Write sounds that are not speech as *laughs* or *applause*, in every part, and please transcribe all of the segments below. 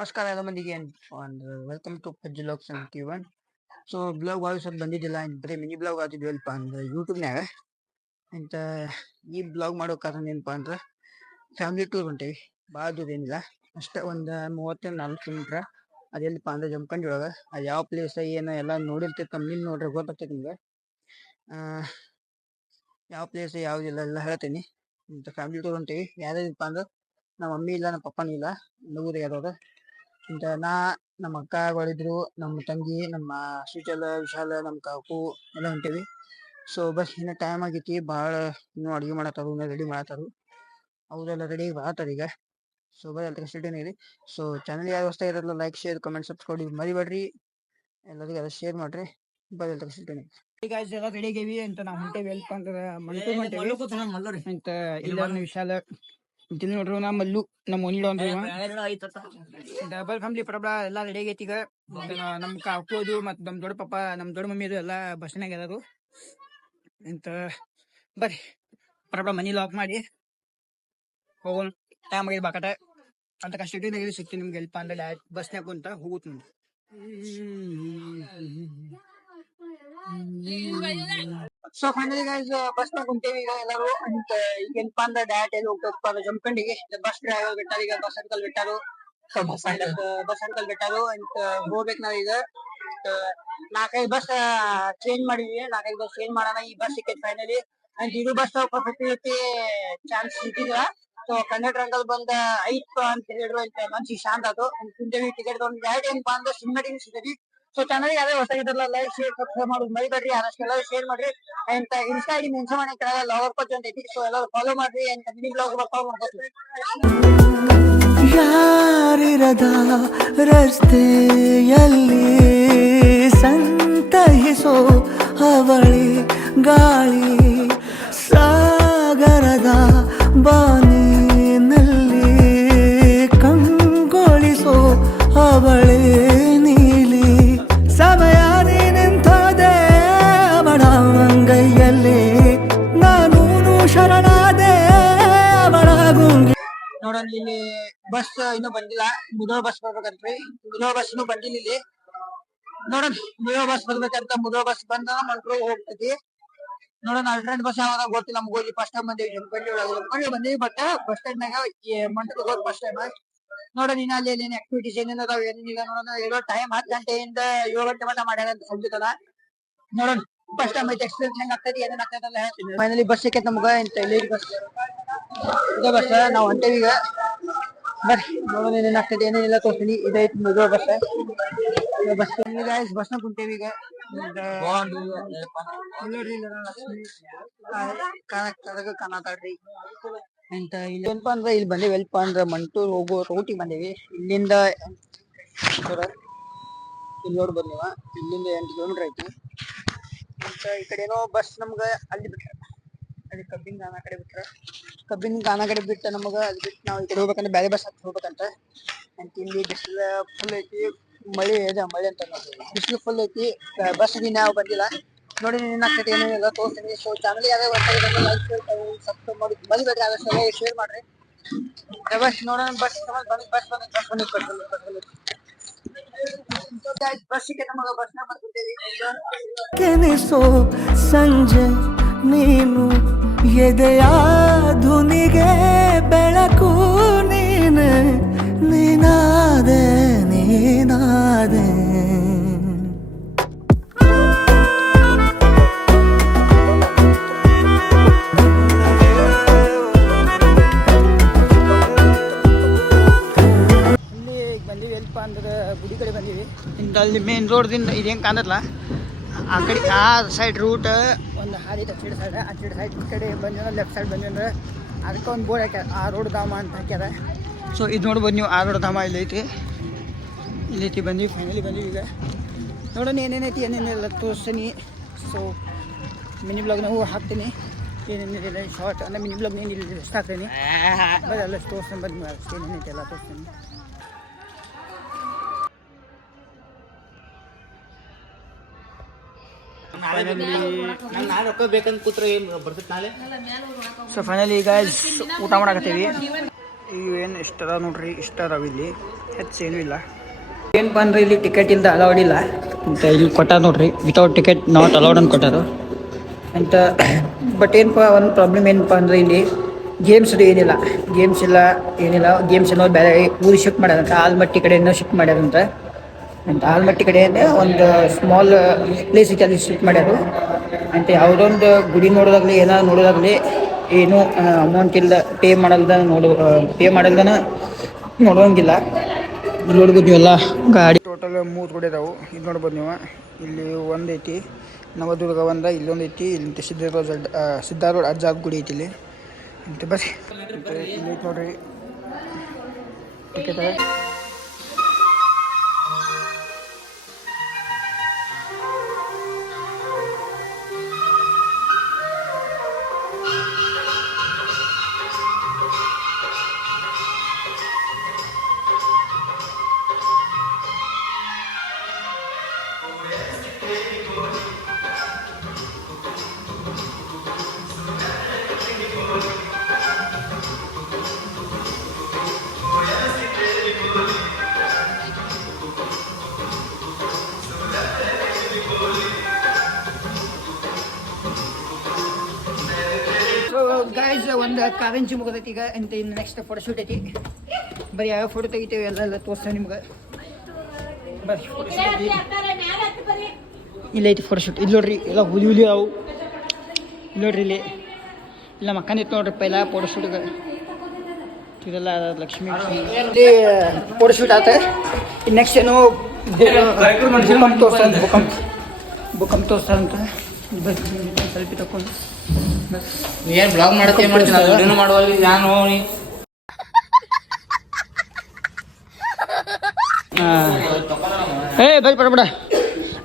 ನಮಸ್ಕಾರ ಎಲ್ಲ ಮಂದಿಗೆ ಒಂದು welcome to Pajji vlog seventy one so blog ಆಗಿ ಸ್ವಲ್ಪ ಬಂದಿದ್ದಿಲ್ಲ ಬರೀ ಮಿನಿ ಬ್ಲಾಗ್ ಆಗ್ತಿದ್ವಲ್ಪ ಅಂದ್ರೆ ಯೂಟ್ಯೂಬ್ನ್ಯಾಗ ಇಂಥ ಈ ಬ್ಲಾಗ್ ಮಾಡೋ ಕಾರಣ ಏನಪ್ಪ ಅಂದ್ರೆ ಫ್ಯಾಮಿಲಿ ಟೂರ್ ಹೊಂಟೇವಿ ಭಾಳ ದೂರ ಏನಿಲ್ಲ ಅಷ್ಟೇ ಒಂದು ಮೂವತ್ತಿನ ನಾಲ್ಕು ಕಿಲೋಮೀಟ್ರ್ ಅದೆಲ್ಲಪ್ಪ ಅಂದ್ರೆ ಜಮ್ಕಂಡಿ ಒಳಗೆ ಅದು ಯಾವ ಪ್ಲೇಸ್ ಏನೋ ಎಲ್ಲ ನೋಡಿರ್ತೈತೆ ನಿನ್ನ ನೋಡ್ರಿ ಗೊತ್ತಾಗ್ತೈತೆ ನಿಮ್ಗೆ ಯಾವ ಪ್ಲೇಸ್ ಯಾವುದಿಲ್ಲ ಎಲ್ಲ ಹೇಳ್ತೀನಿ ಇಂಥ ಫ್ಯಾಮಿಲಿ ಟೂರ್ ಹೊಂಟೇವಿ ಯಾರ್ಯಾರಿಪ್ಪ ಅಂದ್ರೆ ನಮ್ಮ ಮಮ್ಮಿ ಇಲ್ಲ ನಮ್ಮ ಪಪ್ಪನೂ ಇಲ್ಲ ನೂರು ಇಂತ ನಾ ನಮ್ಮ ಅಕ್ಕಗಳಿದ್ರು ನಮ್ಮ ತಂಗಿ ನಮ್ಮ ಸುಚಲ ವಿಶಾಲ ನಮ್ಮ ಕಾಕು ಎಲ್ಲ ಹೊಂಟೇವಿ. ಸೊ ಬಸ್ ಇನ್ನ ಟೈಮ್ ಆಗೈತಿ. ಭಾಳ ಇನ್ನೂ ಅಡುಗೆ ಮಾಡತ್ತಾರು ಇನ್ನೂ ರೆಡಿ ಮಾಡತ್ತಾರು. ಅವರೆಲ್ಲ ರೆಡಿ ಮಾಡತ್ತಾರ ಈಗ. ಸೊ ಬರೀ ಅಲ್ಲಿ ಕಷ್ಟ ಇದೆ ಸೊ ಚಾನಲ್ ಯಾವ ಹೊಸ್ತಾ ಇರೋದಿಲ್ಲ ಲೈಕ್ ಶೇರ್ ಕಮೆಂಟ್ ಸಬ್ಸ್ಕ್ರೈಬ್ ಮರಿಬೇಡ್ರಿ. ಎಲ್ಲರಿಗೂ ಎಲ್ಲ ಶೇರ್ ಮಾಡ್ರಿ. ಬರೀ ಅಲ್ಲಿ ಕಷ್ಟ ಈಗ ಎಲ್ಲ ರೆಡಿ ಆಗೇವಿ ಅಂತ ನಾವು ಹೊಂಟೇವಿ. ಎಲ್ಪ ಅಂದ್ರೆ ಮಂಟೂರ್ ಹೊಂಟೇವಿ. ಅಂತ ಇಲ್ಲ ವಿಶಾಲ. ಇಲ್ಲಿ ನೋಡ್ರಿ ನಾ ಮಲ್ಲು. ನಮ್ಮ ಮನಿ ಡಬಲ್ ಫ್ಯಾಮಿಲಿ ಪ್ರಾಬ್ಲಮ್ ಎಲ್ಲ ರೆಡಿ ಆಗೈತಿ ಈಗ. ನಮ್ಮ ನಮ್ ಕಾಕೋದು ಮತ್ ನಮ್ ದೊಡ್ಡ ಪಪ್ಪ, ನಮ್ ದೊಡ್ಡ ಮಮ್ಮಿ ಎಲ್ಲ ಬಸ್ನಾಗ ಎಲ್ಲಾರು ಎಂತ, ಬರ್ರಿ. ಪ್ರಾಬ್ಲಮ್ ಮನಿ ಲಾಕ್ ಮಾಡಿ. ಹೋಗೋಣ. ಟೈಮ್ ಆಗಿದೆ ಬಾಕಟ ಅಂತ ಕಷ್ಟ ಸಿಗ್ತೀನಿ ನಿಮ್ಗೆ ಎಲ್ಪ ಅಂದ್ರೆ ಬಸ್ನಾಗ ಕುಂತ ಹೋಗುತ್ತ ಸೊ ಫೈನಲಿ ಗೈಸ್ ಬಸ್ ನಾಗ ಕುಂತೇವಿ ಈಗ ಎಲ್ಲರೂ ಅಂತ ಈಗ ಏನಪ್ಪಾ ಅಂದ್ರೆ ಡೈರೆಕ್ಟ್ ಎಲ್ಲಿ ಹೋಗ್ಬೇಕಪ್ಪ ಅಂದ್ರೆ ಜಮ್ಕಂಡಿಗೆ ಬಸ್ ಡ್ರೈವರ್ ಬಿಟ್ಟಾರ ಈಗ ಬಸ್ ಅಂಕಲ್ ಬಿಟ್ಟಾರು ಬಸ್ ಅಂಕಲ್ ಬಿಟ್ಟಾರು ಅಂತ ಹೋಗ್ಬೇಕು ನಾವು ಈಗ ನಾಲ್ಕೈದು ಬಸ್ ಚೇಂಜ್ ಮಾಡಿದ್ವಿ ನಾಲ್ಕೈದು ಬಸ್ ಚೇಂಜ್ ಮಾಡೋಣ ಈ ಬಸ್ ಸಿಕ್ಕೈತಿ ಫೈನಲಿ ಅಂಡ್ ಇದು ಬಸ್ ಫಿಫ್ಟಿ ಚಾನ್ಸ್ ಸಿಕ್ಕಿದ್ರ ಸೊ ಕಂಡಕ್ಟರ್ ಅಂಕಲ್ ಬಂದ ಐತ್ ಅಂತ ಹೇಳಿದ್ರು ಅಂತ ಮನ್ಸಿಗೆ ಶಾಂತ ಅದು ಕುಂತೇವಿ ಟಿಕೆಟ್ ತಗೊಂಡು ಡೈರೆಕ್ಟ್ ಏನಪ್ಪಾ ಅಂದ್ರೆ ಸಿಂಗಡಿ ಸಿಗತಿ ಸೊ ಚಾನಲ್ ಹೊಸ ಇದ್ರಲ್ಲ ಲೈಕ್ ಶೇರ್ ಸಬ್ಸ್ಕ್ರೈಬ್ ಮಾಡೋದು ಮರಿಬೇಡ್ರಿ. ಆದಷ್ಟು ಎಲ್ಲರೂ ಶೇರ್ ಮಾಡ್ರಿ. ಅಂತ ಇನ್ಸ್ಟಾ ಐಡಿ ಮೆನ್ಷನ್ ಮಾಡಿ ಕೆಳಗೆ ಲವರ್ ಪಚ್ ಅಂತ ಐತಿ ಸೊ ಎಲ್ಲರೂ ಫಾಲೋ ಮಾಡ್ರಿ ಅಂತ ಮಿನಿ ಬ್ಲಾಗ್ ಫಾಲೋ ಮಾಡ್ಕೊತೀವಿ ಯಾರಿರದ ರಸ್ತೆಯಲ್ಲಿ ಸಂತಹಿಸೋ ಅವಳಿ ಗಾಳಿ, ಸಾಗರದ ಬಾನಿನಲ್ಲಿ ಶರಣಾದೆ ನೋಡೋಣ ಇಲ್ಲಿ ಬಸ್ ಇನ್ನೂ ಬಂದಿಲ್ಲ. ಮುದೋಳ ಬಸ್ ಬರ್ಬೇಕಂತ್ರಿ. ಮುದೋ ಬಸ್ ಇನ್ನೂ ಬಂದಿಲ್ಲ ಇಲ್ಲಿ. ನೋಡೋಣ ಮುದೋಳ ಬಸ್ ಬರ್ಬೇಕಂತ ಮುದೋ ಬಸ್ ಬಂದ ಮಂಟ್ರು ಹೋಗ್ತೈತಿ. ನೋಡೋಣ ಅಲ್ಟ್ರೆಂಟ್ ಬಸ್ ಯಾವಾಗ ಗೊತ್ತಿಲ್ಲ. ನಮ್ಗೆ ಹೋಗಿ ಫಸ್ಟ್ ಟೈಮ್ ಬಂದೇವಿ ಬಂಡಿ ಒಳಗೆ ಬಂದಿವಿ ಬಟ್ ಬಸ್ ಸ್ಟ್ಯಾಂಡ್ ನಾಗ ಮಂಟ್ರಿಗೆ ಹೋಗಿ ಫಸ್ಟ್ ಟೈಮ್ ನೋಡೋಣ ಇನ್ನ ಅಲ್ಲಿ ಏನೇನು ಆಕ್ಟಿವಿಟೀಸ್ ಏನೇನು ಅದಾವ ಏನಿಲ್ಲ ನೋಡೋಣ. ಇರೋ ಟೈಮ್ ಹತ್ತು ಗಂಟೆಯಿಂದ ಏಳು ಗಂಟೆ ಮಟ್ಟ ಮಾಡ್ಯಾರ ಅಂತ ಸಂಜಿತಲ್ಲ ನೋಡೋಣ ಫಸ್ಟ್ ಟೈಮ್ ಐತೆ ಎಕ್ಸ್ಪೀರಿಯನ್ಸ್ ಹೆಂಗ್ ಆಗ್ತೈತಿ ಏನೇನ್ ಆಗ್ತೈತಿ ಅಂತ ಹೇಳ್ತೀನಿ ಫೈನಲಿ ಬಸ್ ಸಿಕ್ಕೈತೆ ನಮ್ಗ ಇಂತ ಇಲ್ಲಿ ಬಸ್ ಇದೇ ಬಸ್ ನಾವು ಹೊಂಟೇವಿ ಈಗ ಬರ್ರಿ ನೋಡೋಣ ಏನೇನ್ ಆಗ್ತೈತಿ ಏನೇನಿಲ್ಲ ತೋರಿಸ್ತೀನಿ ಇದೈತಿ ಇದು ಬಸ್ ಬಸ್ ಗಾಯ್ಸ್ ಬಸ್ನ ಕುಂತೇವಿ ಈಗ ಕನಕಾಡ್ರಿ ಅಂತ ಇಲ್ಲಿ ಏನಪ್ಪ ಅಂದ್ರೆ ಇಲ್ಲಿ ಬಂದೇವಿ ಎಲ್ಪ ಅಂದ್ರೆ ಮಂಟೂರ್ ಹೋಗೋ ರೌಟಿ ಬಂದೇವಿ ಇಲ್ಲಿಂದ ನೋಡ, ಇಲ್ಲಿ ನೋಡ್ಬೋದು ನೀವು ಇಲ್ಲಿಂದ ಎಂಟು ಕಿಲೋಮೀಟರ್ ಐತಿ ಈ ಕಡೆ ಏನೋ ಬಸ್ ನಮ್ಗ ಅಲ್ಲಿ ಬಿಟ್ರ. ಅಲ್ಲಿ ಕಬ್ಬಿನ ಗಾನ ಕಡೆ ಬಿಟ್ರ. ಕಬ್ಬಿನ ಗಾನ ಕಡೆ ಬಿಟ್ಟ ನಮಗ ಅಲ್ಲಿ ಬಿಟ್ಟು ನಾವು ಈ ಕಡೆ ಹೋಗ್ಬೇಕಂದ್ರೆ ಬೇರೆ ಬಸ್ ಹತ್ತಿ ಹೋಗ್ಬೇಕಂತ ಅಂತ ಇಲ್ಲಿ ಬಿಸಿಲು ಫುಲ್ ಐತಿ, ಮಳೆ ಇದೆ ಮಳೆ ಅಂತ ಬಿಸಿಲು ಫುಲ್ ಐತಿ ಬಸ್ ದಿನ ಯಾವ ಬಂದಿಲ್ಲ. ನೋಡಿ, ನಿನ್ನ ಕಡೆ ಏನೂ ಇಲ್ಲ ತೋರಿಸ್ತೀನಿ. ಸೊ ಚಾನಲ್ ಯಾವ್ಯಾವ ಲೈಕ್ ಸಬ್ಸ್ಕ್ರೈಬ್ ಮಾಡಿ. ಬಂದ್ಬೇಡ್ರಿ ಆದಷ್ಟು ಶೇರ್ ಮಾಡ್ರಿ. ಬಸ್ ನೋಡೋಣ ಬಸ್ ಬಸ್ ಬಂದ್ ಬಸ್ ಬಂದ್ ಬಸ್ ಬಂದ್ ಬಸ್ ಸಿಕ್ಕ ನಮಗ ಬಸ್ನ ಬರ್ತಿದ್ದೇವೆ ಕೆನಿಸೋ ಸಂಜೆ ನೀನು ಎದೆಯ ಧುನಿಗೆ ಬೆಳಕು ನೀನು ನೀನಾದೆ ನೀನಾದೆ. ಗುಡಿ ಕಡೆ ಬಂದೀವಿ ಇಂದ ಅಲ್ಲಿ ಮೇನ್ ರೋಡ್ದಿಂದ ಇದು ಹೆಂಗೆ ಕಾಣಲ್ಲ ಆ ಕಡೆ ಆ ಸೈಡ್ ರೂಟ್ ಒಂದು ಹಾದಿ ಸೈಡ್ ಸೈಡ್ ಆ ಸೈಡ್ ಸೈಡ್ ಕಡೆ ಬಂದ್ರೆ ಲೆಫ್ಟ್ ಸೈಡ್ ಬಂದ್ರೆ ಅದಕ್ಕೆ ಒಂದು ಬೋರ್ಡ್ ಹಾಕ್ಯಾರ. ಆ ರೋಡ್ ಧಾಮ ಅಂತ ಹಾಕ್ಯಾರ. ಸೊ ಇದು ನೋಡ್ಬೋದು ನೀವು ಆ ರೋಡ್ ಧಾಮ ಇಲ್ಲ ಐತಿ ಇಲ್ಲಿ ಐತಿ ಬಂದೀವಿ ಫೈನಲಿ ಬಂದೀವಿ ಈಗ. ನೋಡೋಣ ಏನೇನೈತಿ ಏನೇನಿಲ್ಲ ತೋರಿಸ್ತೀನಿ ಸೊ ಮಿನಿ ಬ್ಲಾಗ್ ನಾವು ಹಾಕ್ತೀನಿ. ಏನೇನಿಲ್ಲ ಶಾರ್ಟ್ ಅಂದರೆ ಮಿನಿ ಬ್ಲಾಗ್ ಏನಿಲ್ಲ ಇಷ್ಟ ಹಾಕ್ತೀನಿ. ಬರೀ ಎಲ್ಲ ತೋರಿಸ್ತೀನಿ ಬಂದು ಏನೇನೈತಿ ಎಲ್ಲ ತೋರಿಸ್ತೀನಿ. ಸೊ ಫೈನಲಿ ಈಗ ಊಟ ಮಾಡಾಕತ್ತೀವಿ ಇವು ಏನು ಇಷ್ಟ ಅದಾವ ನೋಡ್ರಿ ಇಷ್ಟ ಅದಾವ ಇಲ್ಲಿ. ಹೆಚ್ಚೇನೂ ಇಲ್ಲ. ಏನಪ್ಪ ಅಂದ್ರೆ ಇಲ್ಲಿ ಟಿಕೆಟ್ ಇಲ್ದ ಅಲೌಡ್ ಇಲ್ಲ? ಅಂತ ಇಲ್ಲಿ ಕೊಟ್ಟಾರ ನೋಡ್ರಿ. ವಿತೌಟ್ ಟಿಕೆಟ್ ನಾಟ್ ಅಲೌಡ್ ಅಂತ ಕೊಟ್ಟಾರು ಅಂತ ಬಟ್ ಏನಪ್ಪ ಒಂದು ಪ್ರಾಬ್ಲಮ್ ಏನಪ್ಪ ಅಂದ್ರೆ ಇಲ್ಲಿ ಗೇಮ್ಸ್ ಏನಿಲ್ಲ. ಗೇಮ್ಸ್ ಇಲ್ಲ ಏನಿಲ್ಲ. ಗೇಮ್ಸ್ ಏನೋ ಬೇರೆ ಊರಿಗೆ ಶಿಫ್ಟ್ ಮಾಡ್ಯಾರಂತ. ಆಲ್ಮಟ್ಟಿ ಕಡೆ ಏನೋ ಶಿಫ್ಟ್ ಮಾಡ್ಯಾರಂತ. ಅಂತ. ಆಲ್ಮಟ್ಟಿ ಕಡೆಯಿಂದ ಒಂದು ಸ್ಮಾಲ್ ಪ್ಲೇಸ್ ಐತೆ ಅಲ್ಲಿ ಶಿಫ್ಟ್ ಮಾಡ್ಯಾರು. ಅಂತ ಯಾವುದೊಂದು ಗುಡಿ ನೋಡೋದಾಗ್ಲಿ ಏನಾದ್ರು ನೋಡೋದಾಗ್ಲಿ ಏನು ಅಮೌಂಟ್ ಇಲ್ಲ ಪೇ ಮಾಡಲ್ದ ನೋಡೋ ಪೇ ಮಾಡಲ್ದನ ನೋಡೋಂಗಿಲ್ಲ. ನೋಡ್ಬೋದು ನೀವೆಲ್ಲ ಗಾಡಿ. ಟೋಟಲ್ ಮೂರು ಗುಡಿ ಅದಾವು. ಇದು ನೋಡ್ಬೋದು ನೀವು. ಇಲ್ಲಿ ಒಂದೈತಿ ಐತಿ ನವದುರ್ಗ ಒಂದ ಇಲ್ಲೊಂದು ಐತಿ ಇಲ್ಲಿ ಸಿದ್ಧಾರ್ಥ ಸಿದ್ಧಾರೂಢ ಅಜ್ಜ ಗುಡಿ ಐತಿ ಇಲ್ಲಿ. ಅಂತ ಬರ್ರಿ. ಇಲ್ಲಿ ಐತಿ ನೋಡ್ರಿ. ಟಿಕೆಟ್ ಗಾಯ್ಸ್ ಒಂದು ಕಾರಂಜಿ ಮುಗಿದೈತಿ ಈಗ ಅಂತ ಇನ್ನು ನೆಕ್ಸ್ಟ್ ಫೋಟೋ ಶೂಟ್ ಐತಿ. ಬರೀ ಯಾವ ಫೋಟೋ ತೆಗಿತೇವೆ ಎಲ್ಲ ಎಲ್ಲ ತೋರಿಸ್ತೇವೆ ನಿಮ್ಗೆ ಇಲ್ಲ ಐತಿ ಫೋಟೋ ಶೂಟ್ ಇಲ್ಲಿ ನೋಡ್ರಿ ಎಲ್ಲ ಹುಲಿ ಹುಲಿ ಅವು ಇಲ್ಲಿ ನೋಡ್ರಿ ಇಲ್ಲಿ. ಇಲ್ಲ ಮಕ್ಕಂದಿತ್ತು ನೋಡ್ರಿ ಪೈಲ ಫೋಟೋ ಶೂಟ್ಗೆ ಇದೆಲ್ಲ ಲಕ್ಷ್ಮೀ ಇಲ್ಲಿ ಫೋಟೋ ಶೂಟ್ ಆತ. ನೆಕ್ಸ್ಟ್ ಏನೋ? ಭೂಕಂಪ. ತೋರಿಸ್ತಾರೆ ಭೂಕಂಪ ಭೂಕಂಪ ತೋರಿಸ್ತಾರಂತ. ಸ್ವಲ್ಪ ತಕೊಂಡು ಏನ್ ಬ್ಲಾಗ್ ಮಾಡ್ತೀನಿ ಏನ್ ಮಾಡ್ತೀನಿ ವಿಡಿಯೋನು *laughs* ಮಾಡುವಲ್ಲಿ ನಾನು ನೋಡಿ ಏ ಬೈ ಬಡ ಬಡ.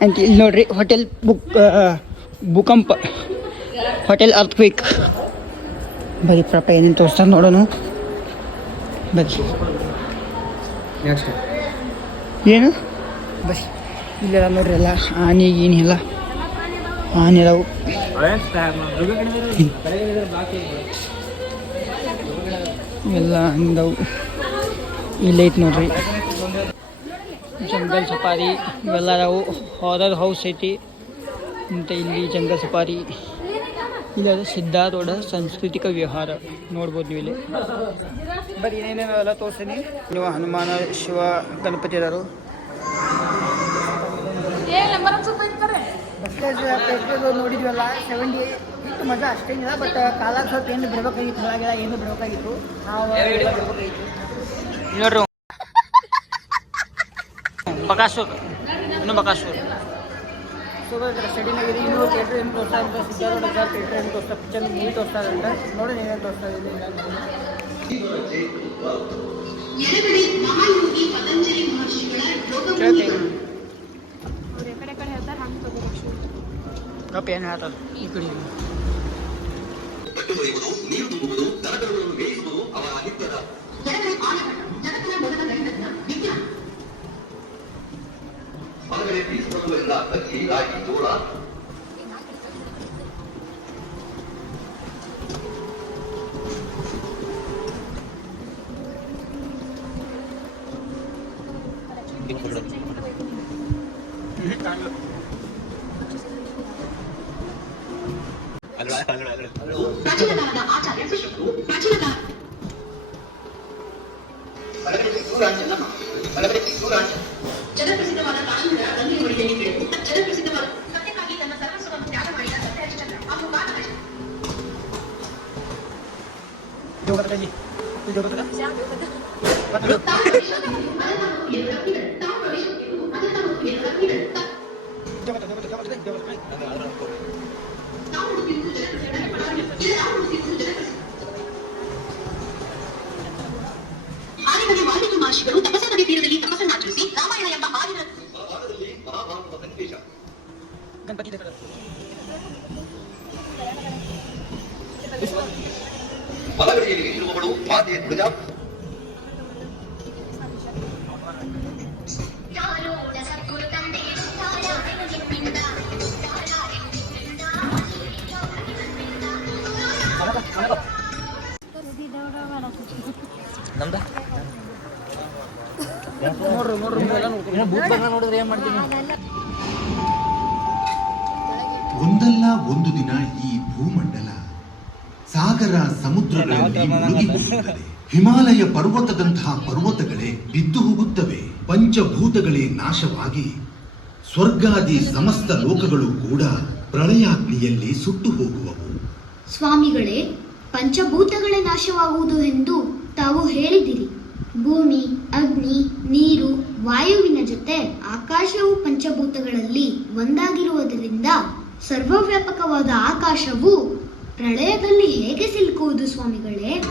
ಅಂತ ಇಲ್ಲಿ ನೋಡ್ರಿ ಹೋಟೆಲ್ ಬುಕ್ ಭೂಕಂಪ. ಹೋಟೆಲ್ ಅರ್ತ್ ಕ್ವಿಕ್ ಬರೀ ಪ್ರಪ ಏನೇನು ತೋರಿಸ್ತಾರೆ ನೋಡೋಣ ಬರೀ ಏನು? ಬರೀ ಇಲ್ಲೆಲ್ಲ ನೋಡ್ರಿ ಎಲ್ಲ ಆನೆ ಗೀನಿ ಎಲ್ಲ ಆನೆ ಅದಾವು ಎಲ್ಲ ಇಲ್ಲ ಐತಿ ನೋಡ್ರಿ. ಜಂಗಲ್ ಸಫಾರಿ ಇವೆಲ್ಲ ಅದಾವು ಹಾರರ್ ಹೌಸ್ ಐತಿ. ಮತ್ತು ಇಲ್ಲಿ ಜಂಗಲ್ ಸಫಾರಿ ಇಲ್ಲ ಸಿದ್ಧಾರೂಢ ಸಾಂಸ್ಕೃತಿಕ ವಿಹಾರ. ನೋಡ್ಬೋದು ನೀವು ಇಲ್ಲಿ. ಬರೀ ಏನೇನು ಎಲ್ಲ ತೋರಿಸ್ತೀನಿ ನೀವು ಹನುಮಾನ ಶಿವ ಗಣಪತಿ ಅದಾರು ಬಸ್ಸೇಜ್ ಪೆಟ್ರೋಲ್ ನೋಡಿದ್ವಲ್ಲ ಸೆವೆಂಟಿ ಇತ್ತು ಮಜಾ ಅಷ್ಟೇನಿಲ್ಲ ಬಟ್ ಕಾಲಾಗ ಸ್ವಲ್ಪ ಏನು ಬಿಡ್ಬೇಕಾಗಿತ್ತು ಹೊರಗೆಲ್ಲ ಏನು ಬಿಡ್ಬೇಕಾಗಿತ್ತು. ನಾವು ನೋಡ್ರಿ ಬಕಾಸೂರ್ ಇನ್ನು ಬಕಾಸು ಸ್ಟಡಿನಾಗಿದೆ ಇನ್ನೂ ಥಿಯೇಟ್ರ್ ಏನು ತೋರಿಸ್ತಾ ಅಂತ ಸಿದ್ಧಾರೂಢ ಥಿಯೇಟ್ರ್ ಏನು ತೋರಿಸ್ತಾ ಪಿಕ್ಚರ್ ಮೂವಿ ತೋರಿಸ್ತಾ ಇದಂತೆ ನೋಡಿ ನೀವೇನು ತೋರಿಸ್ತಾ ಇದ್ದೀನಿ ಕೇಳ್ತೀನಿ ಅವ್ರು ಎಕಡೆ ಕಡೆ ಹೇಳ್ತಾರೆ ಹಂಗೆ ತಗೋಬೇಕು ಹೇಳ್ತಾರೆ ಈ ಕಡೆ ಅವರ ಹಿತ್ತದ ಜಗತ್ತಿನ ಮೊದಲ ಗಣಿತಜ್ಞ ವಿಜ್ಞಾನ. ಪ್ರಾಚೀನ ಆನೆಗಳಿಗೆ ವಾಲ್ಮೀಕಿ ಮಹರ್ಷಿಗಳು ತಪಸ್ಸು ನದಿ ತೀರದಲ್ಲಿ ತಪಸ್ಸನ್ನಾಚರಿಸಿ ರಾಮಾಯಣ ಎಂಬ ಆದಿನ ಗಣಪತಿ ಧ್ವಜ. ಒಂದಲ್ಲ ಒಂದು ದಿನ ಈ ಭೂಮಂಡಲ ಸಾಗರ ಸಮುದ್ರಗಳಲ್ಲಿ ಮುಳುಗಿ ಹೋಗುತ್ತದೆ ಹಿಮಾಲಯ ಪರ್ವತದಂತಹ ಪರ್ವತಗಳೇ ಬಿದ್ದು ಹೋಗುತ್ತವೆ. ಪಂಚಭೂತಗಳೇ ನಾಶವಾಗಿ ಸ್ವರ್ಗಾದಿ ಸಮಸ್ತ ಲೋಕಗಳು ಕೂಡ ಪ್ರಳಯಾಗ್ನಿಯಲ್ಲಿ ಸುಟ್ಟು ಹೋಗುವವು. ಸ್ವಾಮಿಗಳೇ, ಪಂಚಭೂತಗಳೇ ನಾಶವಾಗುವುದು ಎಂದು ತಾವು ಹೇಳಿದಿರಿ ಭೂಮಿ, ಅಗ್ನಿ, ನೀರು, ವಾಯುವಿನ ಜೊತೆ ಆಕಾಶವು ಪಂಚಭೂತಗಳಲ್ಲಿ ಒಂದಾಗಿರುವುದರಿಂದ ಸರ್ವವ್ಯಾಪಕವಾದ ಆಕಾಶವು ಪ್ರಳಯದಲ್ಲಿ ಹೇಗೆ ಸಿಲುಕುವುದು ಸ್ವಾಮಿಗಳೇ?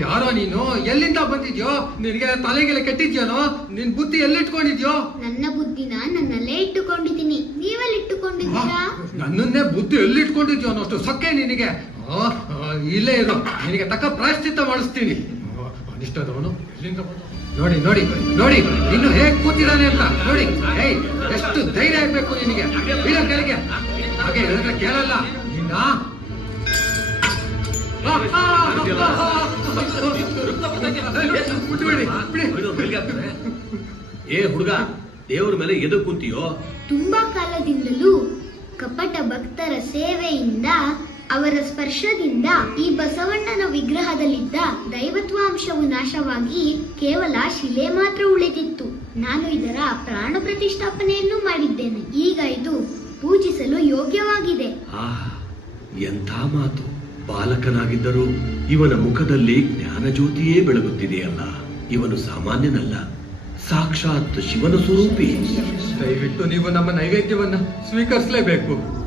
ಯಾರೋ ನೀನು? ಎಲ್ಲಿಂದ ಬಂದಿದ್ಯೋ? ನಿನಗೆ ತಲೆಗೆಲ್ಲ ಕೆಟ್ಟಿದ್ಯಾನೋ? ನಿನ್ ಬುದ್ಧಿ ಎಲ್ಲಿಟ್ಕೊಂಡಿದ್ಯೋ? ನನ್ನ ಬುದ್ಧಿನ ನನ್ನಲ್ಲೇ ಇಟ್ಟುಕೊಂಡಿದ್ದೀನಿ. ನೀವೆಲ್ಲಿ ಇಟ್ಟುಕೊಂಡಿದ್ದೀರಾ? ನನ್ನನ್ನೇ ಬುದ್ಧಿ ಎಲ್ಲಿಟ್ಕೊಂಡಿದ್ಯೋ ಅನ್ನೋಷ್ಟು ಸೊಕ್ಕೆ ನಿನಗೆ. ಆ, ಆ, ಇಲ್ಲೇ ಇರೋ. ನಿನಗೆ ತಕ್ಕ ಪ್ರಾಯಶ್ಚಿತ್ತ ಮಾಡಿಸ್ತೀನಿ. ಅನಿಷ್ಟದವನು ಎಲ್ಲಿಂದ ಬಂದ? ನೋಡಿ ನೋಡಿ ನೋಡಿ ಇನ್ನು ಹೇಗ್ ಕೂತಿದ್ದಾನೆ ಅಂತ. ನೋಡಿ ಏಯ್ ಎಷ್ಟು ಧೈರ್ಯ ಆಗ್ಬೇಕು ನಿನಗೆ. ಕೆಳಗೆ. ಹಾಗೆ ಹೇಳಿದ್ರೆ ಕೇಳಲ್ಲ. ನಿನ್ನ ಏ ಹುಡುಗ ದೇವರ ಮೇಲೆ ಎದು ಕೂತಿಯೋ? ತುಂಬಾ ಕಾಲದಿಂದಲೂ ಕಪಟ ಭಕ್ತರ ಸೇವೆಯಿಂದ ಅವರ ಸ್ಪರ್ಶದಿಂದ ಈ ಬಸವಣ್ಣನ ವಿಗ್ರಹದಲ್ಲಿದ್ದ ದೈವತ್ವಾಂಶವು ನಾಶವಾಗಿ ಕೇವಲ ಶಿಲೆ ಮಾತ್ರ ಉಳಿದಿತ್ತು. ನಾನು ಇದರ ಪ್ರಾಣ ಪ್ರತಿಷ್ಠಾಪನೆಯನ್ನು ಮಾಡಿದ್ದೇನೆ. ಈಗ ಇದು ಪೂಜಿಸಲು ಯೋಗ್ಯವಾಗಿದೆ. ಎಂಥ ಮಾತು. ಬಾಲಕನಾಗಿದ್ದರೂ ಇವನ ಮುಖದಲ್ಲಿ ಜ್ಞಾನಜ್ಯೋತಿಯೇ ಬೆಳಗುತ್ತಿದೆಯಲ್ಲ. ಇವನು ಸಾಮಾನ್ಯನಲ್ಲ. ಸಾಕ್ಷಾತ್ ಶಿವನ ಸ್ವರೂಪಿ. ದಯವಿಟ್ಟು ನೀವು ನಮ್ಮ ನೈವೇದ್ಯವನ್ನ ಸ್ವೀಕರಿಸಲೇಬೇಕು.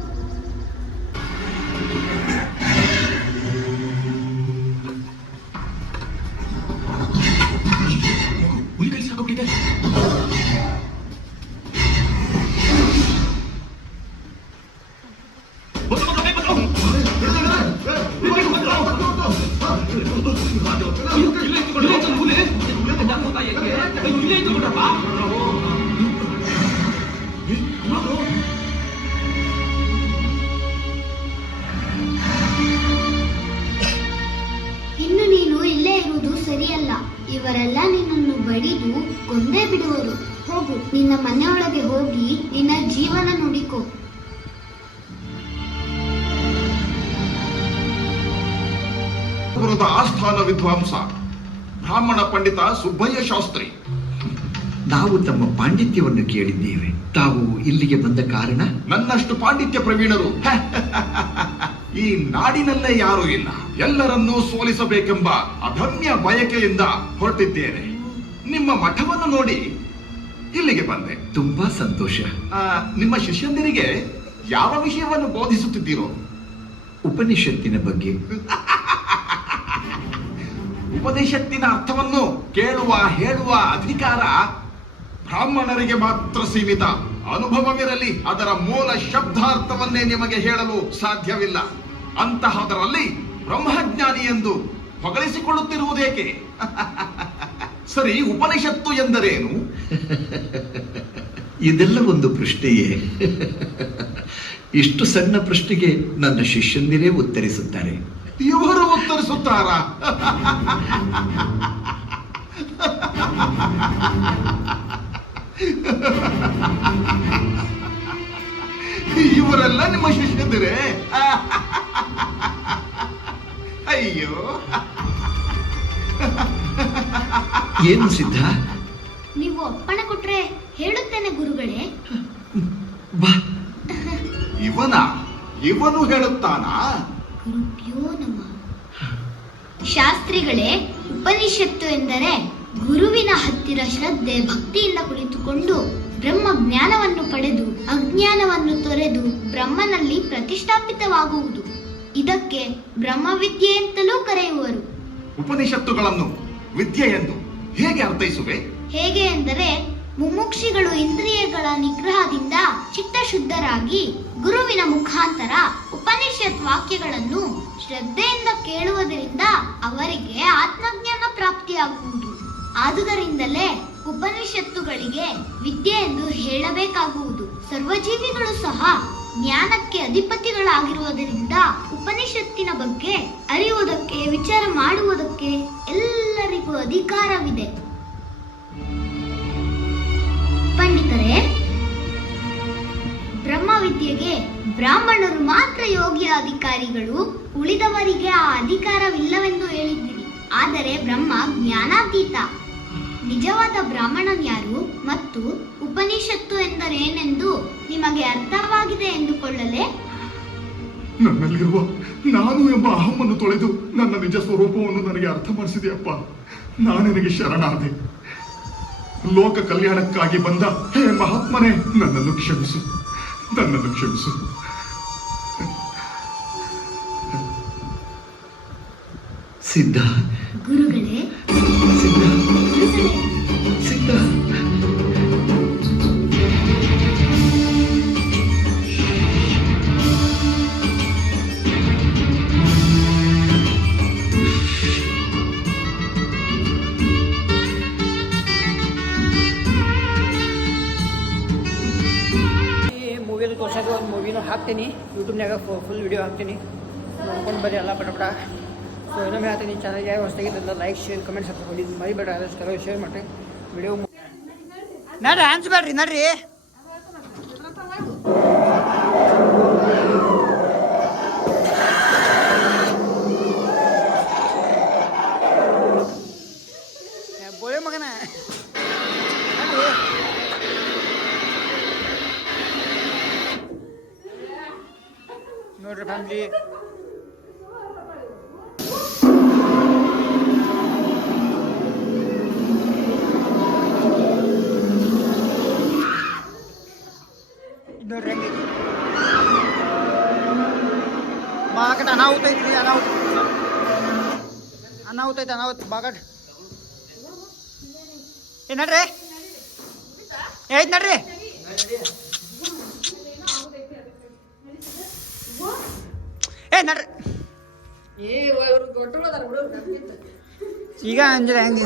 ವಿದ್ವಾಂಸ. ಬ್ರಾಹ್ಮಣ ಪಂಡಿತ ಸುಬ್ಬಯ್ಯ ಶಾಸ್ತ್ರಿ. ನಾವು ತಮ್ಮ ಪಾಂಡಿತ್ಯವನ್ನು ಕೇಳಿದ್ದೇವೆ. ತಾವು ಇಲ್ಲಿಗೆ ಬಂದ ಕಾರಣ? ನನ್ನಷ್ಟು ಪಾಂಡಿತ್ಯ ಪ್ರವೀಣರು. ಈ ನಾಡಿನಲ್ಲೇ ಯಾರೂ ಇಲ್ಲ. ಎಲ್ಲರನ್ನೂ ಸೋಲಿಸಬೇಕೆಂಬ ಅಧಮ್ಯ ಬಯಕೆಯಿಂದ ಹೊರಟಿದ್ದೇನೆ. ನಿಮ್ಮ ಮಠವನ್ನು ನೋಡಿ ಇಲ್ಲಿಗೆ ಬಂದೆ. ತುಂಬಾ ಸಂತೋಷ. ನಿಮ್ಮ ಶಿಷ್ಯಂದಿರಿಗೆ ಯಾವ ವಿಷಯವನ್ನು ಬೋಧಿಸುತ್ತಿದ್ದೀರೋ? ಉಪನಿಷತ್ತಿನ ಬಗ್ಗೆ. *laughs* ಉಪದೇಶತ್ತಿನ ಅರ್ಥವನ್ನು ಕೇಳುವ ಹೇಳುವ ಅಧಿಕಾರ ಬ್ರಾಹ್ಮಣರಿಗೆ ಮಾತ್ರ ಸೀಮಿತ. ಅನುಭವವಿರಲಿ ಅದರ ಮೂಲ ಶಬ್ದಾರ್ಥವನ್ನೇ ನಿಮಗೆ ಹೇಳಲು ಸಾಧ್ಯವಿಲ್ಲ. ಅಂತಹದರಲ್ಲಿ ಬ್ರಹ್ಮಜ್ಞಾನಿ ಎಂದು ಹೊಗಳಿಸಿಕೊಳ್ಳುತ್ತಿರುವುದೇಕೆ? *laughs* ಸರಿ ಉಪನಿಷತ್ತು ಎಂದರೇನು? *laughs* ಇದೆಲ್ಲ ಒಂದು ಪ್ರಶ್ನೆಯೇ. *laughs* ಇಷ್ಟು ಸಣ್ಣ ಪ್ರಶ್ನೆಗೆ ನನ್ನ ಶಿಷ್ಯಂದಿರೇ ಉತ್ತರಿಸುತ್ತಾರೆ. ಇವರು ಉತ್ತರಿಸುತ್ತಾರಾ ಇವರೆಲ್ಲ ನಿಮ್ಮ ಶಿಷ್ಯಂದಿರೇ? ಅಯ್ಯೋ. ಏನು ಸಿದ್ಧ? ನೀವು ಅಪ್ಪಣೆ ಕೊಟ್ರೆ ಹೇಳುತ್ತೇನೆ ಗುರುಗಳೇ. ಬಾ. ಇವನ? ಇವನು ಹೇಳುತ್ತಾನಾ? ಶಾಸ್ತ್ರಿಗಳೇ ಉಪನಿಷತ್ತು ಎಂದರೆ ಗುರುವಿನ ಹತ್ತಿರ ಶ್ರದ್ಧೆ ಭಕ್ತಿಯಿಂದ ಕುಳಿತುಕೊಂಡು ಬ್ರಹ್ಮ ಜ್ಞಾನವನ್ನು ಪಡೆದು ಅಜ್ಞಾನವನ್ನು ತೊರೆದು ಬ್ರಹ್ಮನಲ್ಲಿ ಪ್ರತಿಷ್ಠಾಪಿತವಾಗುವುದು. ಇದಕ್ಕೆ ಬ್ರಹ್ಮವಿದ್ಯೆ ಅಂತಲೂ ಕರೆಯುವರು. ಉಪನಿಷತ್ತುಗಳನ್ನು ವಿದ್ಯೆ ಎಂದು ಹೇಗೆ ಅರ್ಥೈಸುವೆ? ಹೇಗೆ ಎಂದರೆ ಮುಮುಕ್ಷಿಗಳು ಇಂದ್ರಿಯಗಳ ನಿಗ್ರಹದಿಂದ ಚಿತ್ತ ಶುದ್ಧರಾಗಿ ಗುರುವಿನ ಮುಖಾಂತರ ಉಪನಿಷತ್ ವಾಕ್ಯಗಳನ್ನು ಶ್ರದ್ಧೆಯಿಂದ ಕೇಳುವುದರಿಂದ ಆದುದರಿಂದಲೇ ಉಪನಿಷತ್ತುಗಳಿಗೆ ವಿದ್ಯೆ ಎಂದು ಹೇಳಬೇಕಾಗುವುದು. ಸರ್ವಜೀವಿಗಳು ಸಹ ಜ್ಞಾನಕ್ಕೆ ಅಧಿಪತಿಗಳಾಗಿರುವುದರಿಂದ ಉಪನಿಷತ್ತಿನ ಬಗ್ಗೆ ಅರಿಯುವುದಕ್ಕೆ, ವಿಚಾರ ಮಾಡುವುದಕ್ಕೆ ಎಲ್ಲರಿಗೂ ಅಧಿಕಾರವಿದೆ. ಪಂಡಿತರೇ, ಬ್ರಹ್ಮವಿದ್ಯೆಗೆ ಬ್ರಾಹ್ಮಣರು ಮಾತ್ರ ಯೋಗ್ಯ ಅಧಿಕಾರಿಗಳು ಉಳಿದವರಿಗೆ ಆ ಅಧಿಕಾರವಿಲ್ಲವೆಂದು ಹೇಳಿದ್ದೀರಿ. ಆದರೆ ಬ್ರಹ್ಮ ಜ್ಞಾನಾತೀತ. ನಿಜವಾದ ಬ್ರಾಹ್ಮಣನ್ಯಾರು ಮತ್ತು ಉಪನಿಷತ್ತು ಎಂದರೇನೆಂದು ನಿಮಗೆ ಅರ್ಥವಾಗಿದೆ ಎಂದುಕೊಳ್ಳಲೇ? ನನ್ನಲ್ಲಿರುವ ನಾನು ಎಂಬ ಅಹಮ್ಮನ್ನು ತೊಳೆದು ನನ್ನ ನಿಜ ಸ್ವರೂಪವನ್ನು ನನಗೆ ಅರ್ಥ ಮಾಡಿಸಿದೆಯಪ್ಪ ನಾನು ನಿನಗೆ ಶರಣಾದೆ. ಲೋಕ ಕಲ್ಯಾಣಕ್ಕಾಗಿ ಬಂದ ಹೇ ಮಹಾತ್ಮನೇ, ನನ್ನನ್ನು ಕ್ಷಮಿಸು. ನನ್ನನ್ನು ಕ್ಷಮಿಸು. ಸಿದ್ಧ. ಗುರುಗಳೇ. ಸಿದ್ಧ. ಸಿದ್ಧ. ಮೂವಿದು ತೋರ್ಸೋದು ಒಂದು ಮೂವಿನೂ ಹಾಕ್ತೀನಿ. ಯೂಟ್ಯೂಬ್ನಾಗ ಫುಲ್ ವಿಡಿಯೋ ಹಾಕ್ತೀನಿ. ನೋಡ್ಕೊಂಡು ಬರ್ರಿ ಎಲ್ಲ ಪಟ ಪಟ. ಸೊ ಇನ್ನೊಮ್ಮೆ ಹೇಳ್ತೀನಿ ಚಾನಲ್ಗೆ ಹೊಸದಾಗಿದ್ದಲ್ಲ ಲೈಕ್ ಶೇರ್ ಕಮೆಂಟ್ ಸಬ್ಸ್ಕ್ರೈಬ್ ಇದು ಮರಿಬೇಡ ಆದಷ್ಟು ಕೆಲವು ಶೇರ್ ಮಾಡಿ ವಿಡಿಯೋ ನಡ್ರಿ ಅನ್ಸ್ಬೇಡ್ರಿ ನಡ್ರಿ. ಬೋಳೆ ಮಗನ. ನೋಡ್ರಿ ಫ್ಯಾಮ್ಲಿ ಐತಿ ಅನಾಹುತ ಬಾಗಡ್ ಏ ನಡ್ರಿ. ಐತ್ ನಡ್ರಿ. ಏ ನಡ್ರಿ. ಈಗ ಅಂಜಲ ಹೆಂಗ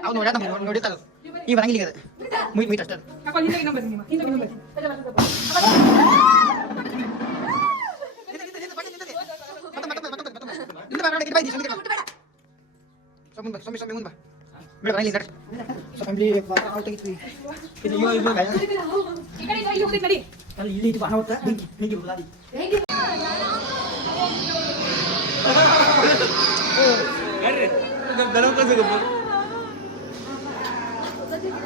ಅವ್ನು ನೋಡ್ಯಾತ ನೋಡಿತಾರ ಈ ಬರಂಗಿಲ್ಲ ಅದು ಮುಯ್ ಮುಯ್ತು ಅಷ್ಟೇ. ಬರಂಗಿಲ್ಲ ನಡ್ರಿ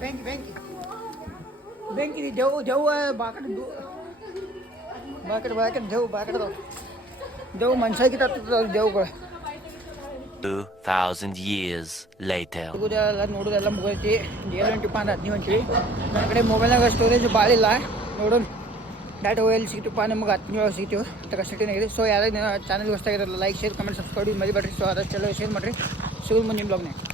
ಬೆಂಕಿ ಬೆಂಕಿ ಬೆಂಕಿ ಜವ್ ದೇವ್ ಬಾಕಟ್ ಬಾಕಟ್ ಬಾಕಟ್ ದೇವ್ ಬಾಕಟ್ ಅದಾವ ದೇವ್ ಮನ್ಸಾಗಿತ್ತ ದೇವ್ಗಳು 2,000 years later. ಎಲ್ಲ ನೋಡೋದೆಲ್ಲ ಮುಗೈತಿ ಏನು ಹೊಂಟಿಪ್ಪ ಅಂದ್ರೆ ಹದಿನೈದು ನನ್ನ ಕಡೆ ಮೊಬೈಲ್ನಾಗ ಸ್ಟೋರೇಜ್ ಭಾಳ ಇಲ್ಲ ನೋಡೋಣ ಡಾಟಾ ಎಲ್ಲಿ ಸಿಗ್ತೀವಪ್ಪ ನಮಗೆ ಒಳಗೆ ಸಿಗ್ತೀವಿ ಅಂತ ಕಷ್ಟೇನಾಗಿದೆ ಸೊ ಯಾರು ಚಾನಲ್ ಹೊಸ್ತಾಗಿರಲ್ಲ ಲೈಕ್ ಶೇರ್ ಕಮೆಂಟ್ ಸಬ್ಸ್ಕ್ರೈಬ್ ಮರಿಬೇಡ್ರಿ ಸೊ ಚಲೋ ಶೇರ್ ಮಾಡಿರಿ ಸಿಗೋದು ಮುಂದಿನ ಬ್ಲಾಗ್ನಾಗ